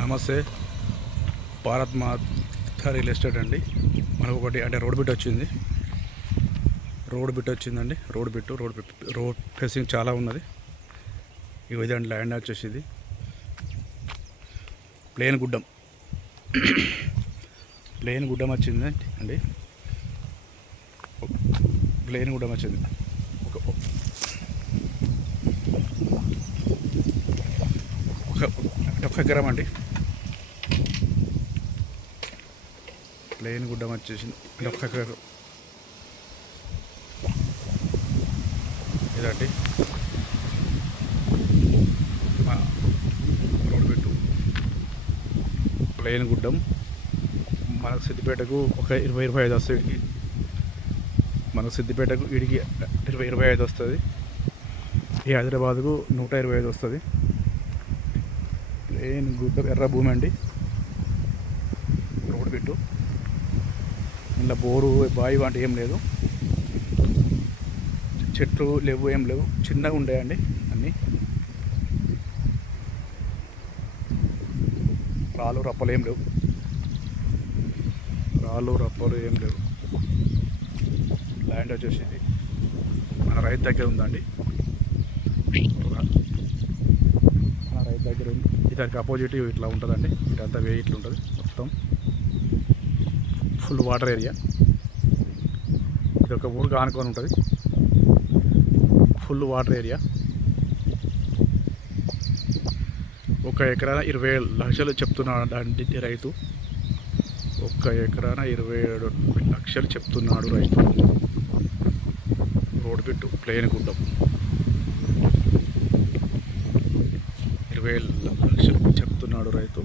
నమస్తే. భారత్ మాత real estate అండి. మనకు ఒకటి అంటే రోడ్ బిట్ వచ్చిందండి. రోడ్ ఫేసింగ్ చాలా ఉన్నది. ఇదండి ల్యాండ్ వచ్చేసి ఇది ప్లేన్ గుడ్డం వచ్చింది అండి. ప్లేన్ గుడ్డం వచ్చింది. ఒక ఎకరం అండి. ప్లేన్ గుడ్డం వచ్చేసింది అంటే ఒక ఎకరం ఇదండి. మా రోడ్ పెట్టు ప్లేన్ గుడ్డం మనకు సిద్దిపేటకు ఒక 20-25 వస్తుంది. మనకు సిద్దిపేటకు ఇడికి 20-25 వస్తుంది. ఈ హైదరాబాద్కు 125 వస్తుంది. ప్లేన్ గుడ్డం ఎర్ర భూమి అండి. రోడ్ బిట్టు ఇలా బోరు బావి వంటి ఏం లేదు, చెట్లు లేవు, ఏం లేవు, చిన్నగా ఉండేయండి అన్నీ. రాళ్ళు రప్పలు ఏం లేవు. ల్యాండ్ వచ్చేసి మన రైతు దగ్గర ఉందండి. మన రైతు దగ్గర ఉంది. దానికి అపోజిట్ ఇట్లా ఉంటుందండి. ఇదంతా ఇట్లా ఉంటుంది. మొత్తం ఫుల్ వాటర్ ఏరియా. ఇది ఒక ఊరికి ఆనుకొని ఉంటుంది. Full water area. 1 ఎకరాన 20 లక్షలు చెప్తున్నాడు అండి రైతు. 1 ఎకరాన 27 లక్షలు చెప్తున్నాడు రైతు. రోడ్ బిట్టు ప్లేన్ గుడ్డం 20 లక్షలు చెప్తున్నాడు రైతు.